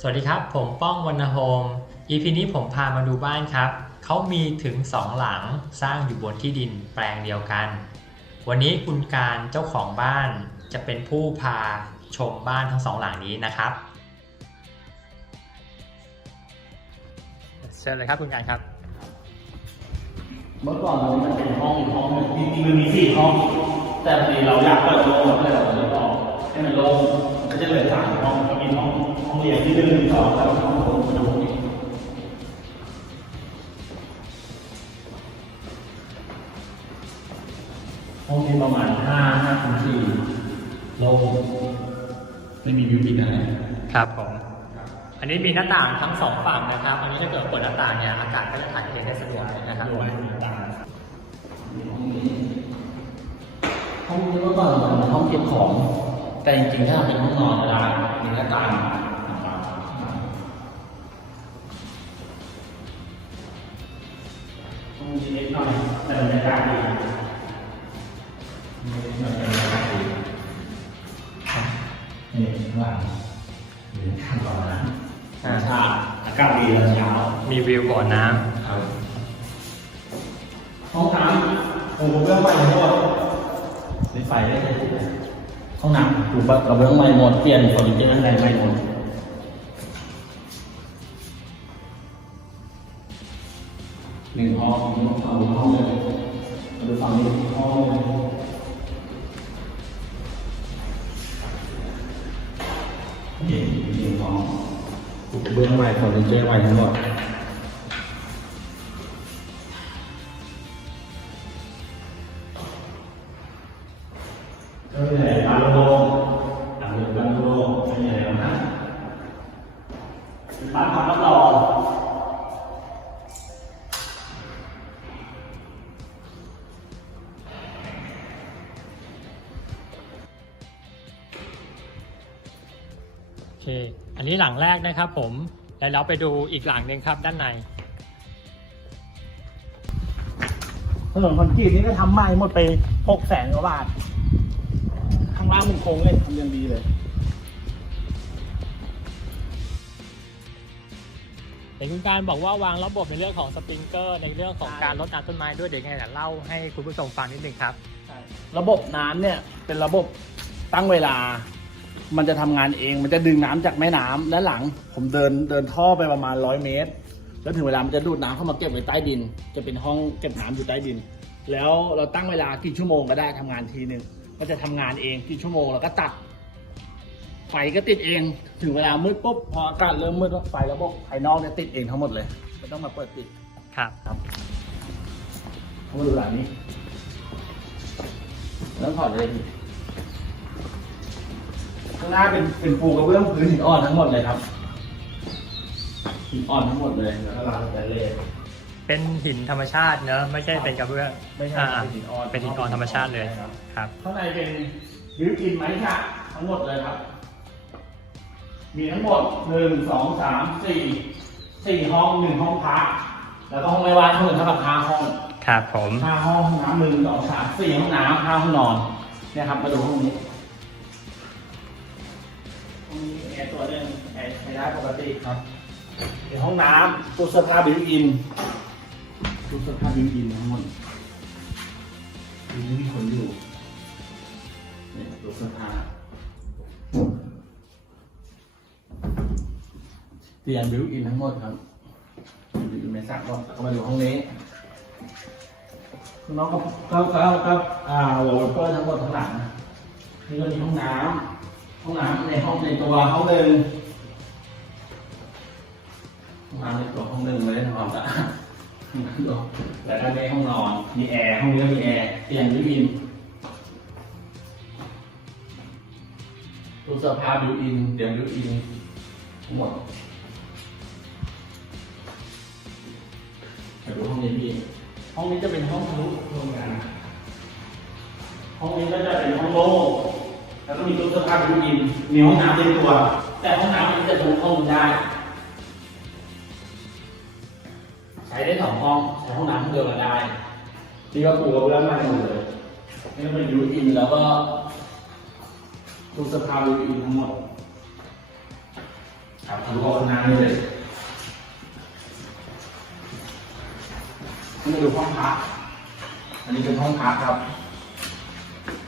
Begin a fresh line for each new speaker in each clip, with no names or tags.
สวัสดีครับ ผมป้องวรรณโฮม EP นี้ผมพามาดูบ้านครับ เขามีถึง 2 หลังสร้างอยู่บนที่ดินแปลงเดียวกัน วันนี้คุณการเจ้าของบ้านจะเป็นผู้พาชมบ้านทั้งสองหลังนี้นะครับ เชิญเลยครับคุณการครับ
เมื่อก่อนมันเป็นห้องห้องหนึ่งจริงๆมันมีสี่ห้อง แต่พอดีเราอยากเปิดโล่งก็เลยเราเปิดออกให้มันโล่งก็จะเหลือสามห้องก็มีห้อง ห้องเรียนที่หนึ่งที่สองแล้วก็ห้องโถงมดูนี่ห้องนี้ประมาณห้าห้าคูณสี่ลงไม่มีวิวปิดอะไร
ครับผม อันนี้มีหน้าต่างทั้งสองฝั่งนะครับ อันนี้ถ้าเกิดเปิดหน้าต่างเนี่ยอากาศก็จะถ่ายเทได้สะดวกนะครับ
ห้องนี้ห้องนี้เมื่อก่อนมันเป็นห้องเก็บของ แต่จริงๆถ้าเป็นห้องนอนก็ได้มีหน้าต่าง ห้องนี้เล็กหน่อยแต่บรรยากาศดีนี่บรรยากาศดีนี่ข้างหลังนี่ข้างหลังนะธรรมชาติอากาศดีตอนเช้า
มีวิวบ่อน้ำ
ครับห้องน้ำปูกระเบื้องใหม่หมดมีไฟได้เลยห้องน้ำปูกระเบื้องใหม่หมดเปลี่ยนเฟอร์นิเจอร์อะไรใหม่หมด หนึ่งห้องหนึ่งห้องห้องเลยมาดูฝั่งนี้ห้องเลยนี่หน่งห้องเบื้องใหม่เฟอร์นิเจอร์ใหม่ทั้งหมดก็มีอะไรบ้าโล่งๆหลังเรือบ้านโล่งๆไม่มีอะไรมากบ้าพักรับร
อ เค อันนี้หลังแรกนะครับผม แล้วเราไปดูอีกหลังหนึ่งครับด้านใน
ถนนคอนกรีตนี่ก็ทำใหม่หมดไปหกแสนกว่าบาท ข้างล่างเป็นโค้งเลยทำยังดีเลย
เห็นคุณการบอกว่าวางระบบในเรื่องของสปริงเกอร์ ในเรื่องของการลดน้ำต้นไม้ด้วยเดี๋ยวยังไงเดี๋ยวเล่าให้คุณผู้ชมฟังนิดนึงครับ
ระบบน้ำเนี่ยเป็นระบบตั้งเวลา มันจะทำงานเอง มันจะดึงน้ำจากแม่น้ำและหลัง ผมเดินเดินท่อไปประมาณร้อยเมตร แล้วถึงเวลามันจะดูดน้ำเข้ามาเก็บไว้ใต้ดิน จะเป็นห้องเก็บน้ำอยู่ใต้ดิน แล้วเราตั้งเวลากี่ชั่วโมงก็ได้ทำงานทีหนึ่งก็จะทำงานเองกี่ชั่วโมงแล้วก็ตัด ไฟก็ติดเอง ถึงเวลามืดปุ๊บพออากาศเริ่มมืดแล้วไฟระบบภายนอกเนี่ยติดเองทั้งหมดเลยไม่ต้องมาเปิดปิด
ครับ
เข้ามาดูหลังนี้แล้วถอดเลยดิ ข้างหน้าเป็นเป็นปูกระเบื้องพื้นหินอ่อนทั้งหมดเลยครับหินอ่อนทั้งหมมดเลยแล้วก็ลาแต่เลย
เป็นหินธรรมชาติเนอะไม่ใช่เป็นกระเบื้อง
ไม่ใช่าเป็นหินอ่อน
เป็นหินอ่อนธรรมชาติเลย
ครับ
ครับ
ข้างในเป็นบิวอินไม้ฉะทั้งหมดเลยครับ มีทั้งหมดหนึ่งสองสามสี่สี่ห้องหนึ่งห้องพักแล้วก็ห้องไม้วางทั้งหมดเท่ากับห้าห้อง
ครับผม
ห้าห้องห้องน้ำหนึ่งสองสามสี่ห้องน้ำห้าห้องนอนเนี่ยครับมาดูห้องนี้ ห้องนี้แอร์ตัวหนึงแอร์ใช้ได้ปกติครับเป็นห้องน้ำตู้เสื้อผ้าบิวอินตู้เสื้อผ้าบิวอินทั้งหมดมีมีคนอยู่เนี่ยตู้เสื้อผ้าเตียงบิวอินทั้งหมดครับบิวอินไม่สักหรอกแล้วก็มาดูห้องนี้น้องก็ก็ก็ก็อ่าวอลเปอร์ทั้งหมดทั้งหลังนี่ก็มีห้องน้ำ ห้องน้ำในห้องในตัวห้องหนึ่งห้องน้ำในตัวห้องหนึ่งไม่ได้ทำความสะอาดแล้วก็ในห้องนอนมีแอร์ห้องนี้ก็มีแอร์เตียงบิวอินตู้เสื้อผ้าบิวอินเตียงบิวอินทั้งหมดไปดูห้องนี้พี่ห้องนี้จะเป็นห้องทะลุโรงงานห้องนี้ก็จะเป็นห้องโล่ง แล้วก็มีตู้เสื้อผ้าบิวอินมีห้องน้ำในตัว แต่ห้องน้ำมันจะทะลุห้องนึงได้ ใช้ได้สองห้องใช้ห้องน้ำห้องเดียวกันได้ที่ก็ปูกระเบื้องมาหมดเลยนี่ก็เป็นบิวอินแล้วก็ตู้เสื้อผ้าบิวอินทั้งหมดครับทะลุออกข้างหน้านี่เลยนี่มาดูห้องพักอันนี้เป็นห้องพักครับ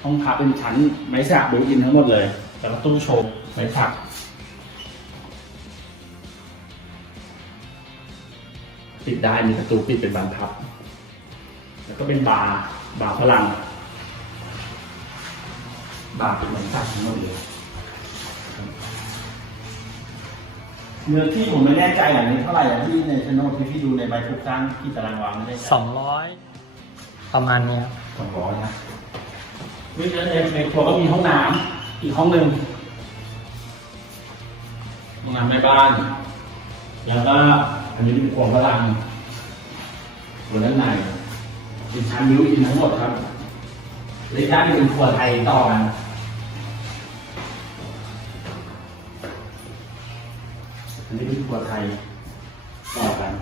ห้องพักเป็นชั้นไม้สักบิวอินทั้งหมดเลยแล้วก็ตู้โชว์ไม้สักปิดได้มีประตูปิดเป็นบานพับ แล้วก็เป็นบาร์บาร์ฝรั่งบาร์เป็นเหมือนสักทั้งหมดเลยเนื้อที่ผมไม่แน่ใจอย่างนี้เท่าไหร่อะที่ในโฉนดที่พี่ดูในใบปลูกสร้างที่ตารางวางไม่ได้
สองร้อยประมาณเนี้ยครับ
สองร้อยนะ นี่ในในครัวก็มีห้องน้ำอีกห้องหนึ่งห้องน้ำแม่บ้าน แล้วก็อันนี้เป็นครัวฝรั่งส่วด้านในเป็นชั้นวิวอินทั้งหมดครับและอีกด้านนึงเป็นครัวไทยต่อกันอันนี้เป็นครัวไทยต่อกัน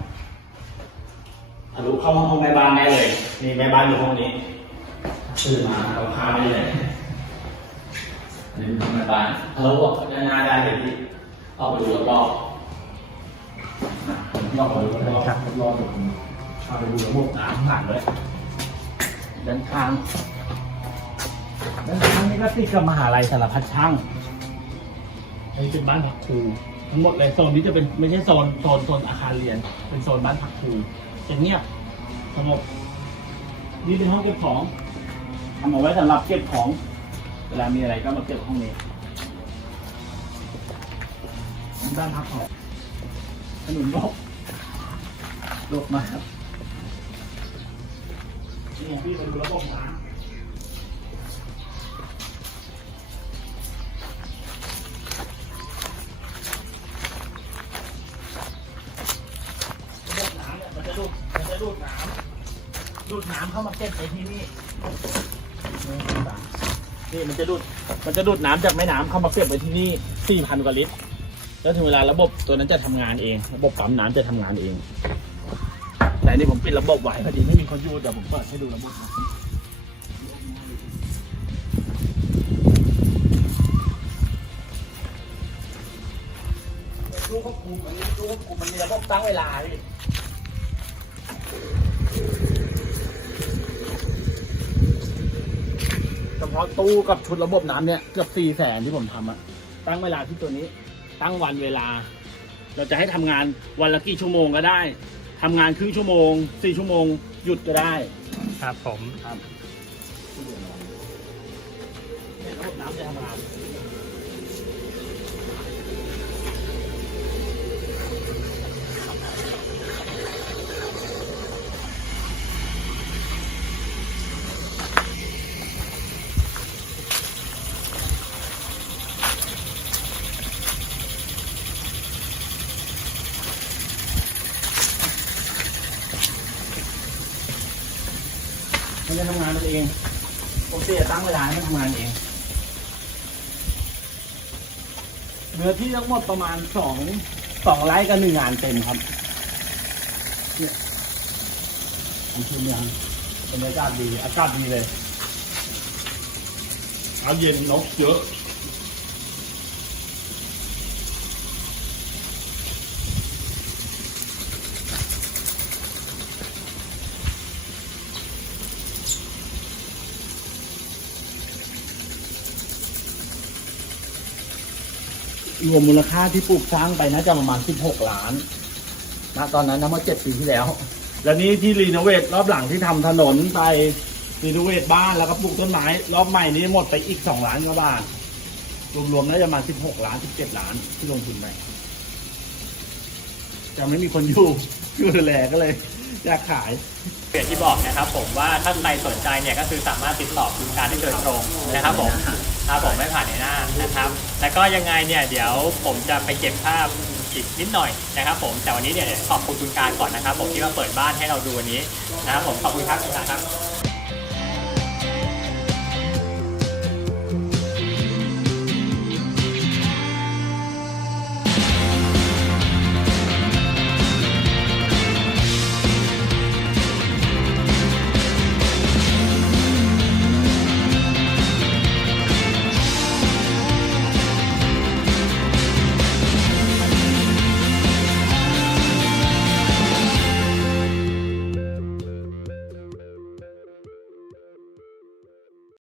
ทะลุเข้าห้องแม่บ้านได้เลยนี่แม่บ้านอยู่ห้องนี้ ตื่นมาเอาผ้าได้เลยนนี้เป็นห้องแม่บ้านทะลุออกด้านหน้าได้เลยพี่ออกไปดูรอบๆนะผมที่ออกไปดูรอบรอบๆเดี๋ยวผมพาไปดูระบบน้ำผ่านเลยด้านข้างด้านข้างนี่ก็ติดกับมหาลัยสารพัดช่างนี่เป็นบ้านพักครูทั้งหมดเลยโซนนี้จะเป็นไม่ใช่โซนโซนโซนอาคารเรียน เป็นโซนบ้านพักครูจะเงียบสงบนี่เป็นห้องเก็บของ ทำเอาไว้สำหรับเก็บของ เวลามีอะไรก็มาเก็บห้องนี้ด้านพักของถนนโลกลกมาครับนี่พี่ไปดูระบบน้ำระบบน้ำเนี่ยมันจะดูดมันจะดูดน้ำดูดน้ำเข้ามาเก็บในที่นี่ นี่มันจะดูดมันจะดูดน้ำจากแม่น้ำเข้ามาเก็บไว้ที่นี่ 4,000 กว่าลิตร แล้วถึงเวลาระบบตัวนั้นจะทำงานเอง ระบบปั๊มน้ำจะทำงานเอง แต่นี่ผมปิดระบบไว้พอดีไม่มีคนอยู่เดี๋ยวผมเปิดให้ดูระบบครับตู้ควบคุมอันนี้ตู้ควบคุมมันมีระบบตั้งเวลาพี่ พาะตู้กับชุดระบบน้ำเนี่ยเกือบสี่แสนที่ผมทำอะตั้งเวลาที่ตัวนี้ตั้งวันเวลา เราจะให้ทำงานวันละกี่ชั่วโมงก็ได้ทำงานครึ่งชั่วโมงสี่ชั่วโมงหยุดก็ได้
ครับผม
ครับเนี่ยระบบน้ำจะทำงาน มันจะทำงานมันเองผมเสียตั้งเวลาให้มันทำงานเองเนื้อที่ทั้งหมดประมาณสองสองไร่กับหนึ่งงานเต็มครับเนี่ยผมชิมยังบรรยากาศดีอากาศดีเลยอาเย็นนกเยอะ รวมมูลค่าที่ปลูกสร้างไปน่าจะประมาณ 16 ล้านนะตอนนั้นนะเมื่อ 7 ปีที่แล้ว แล้วนี่ที่รีโนเวทรอบหลังที่ทำถนนไปรีโนเวทบ้านแล้วก็ปลูกต้นไม้ รอบใหม่นี้หมดไปอีก 2 ล้านกว่าบาทรวมๆน่าจะประมาณ16 ล้าน 17 ล้านที่ลงทุนไปจะไม่มีคนอยู่อยู่แหลก็เลยอยากขาย
เปลี่ยนที่บอกนะครับผมว่าถ้าใครสนใจเนี่ยก็คือสามารถติดต่อคุณการได้โดยตรงนะครับผม ครับผมไม่ผ่านในหน้านะครับ แล้วก็ยังไงเนี่ยเดี๋ยวผมจะไปเก็บภาพอีกนิดหน่อยนะครับ ผมแต่วันนี้เนี่ยขอบคุณคุณการก่อนนะครับ ผมที่มาเปิดบ้านให้เราดูวันนี้นะครับผมขอบคุณครับคุณการครับ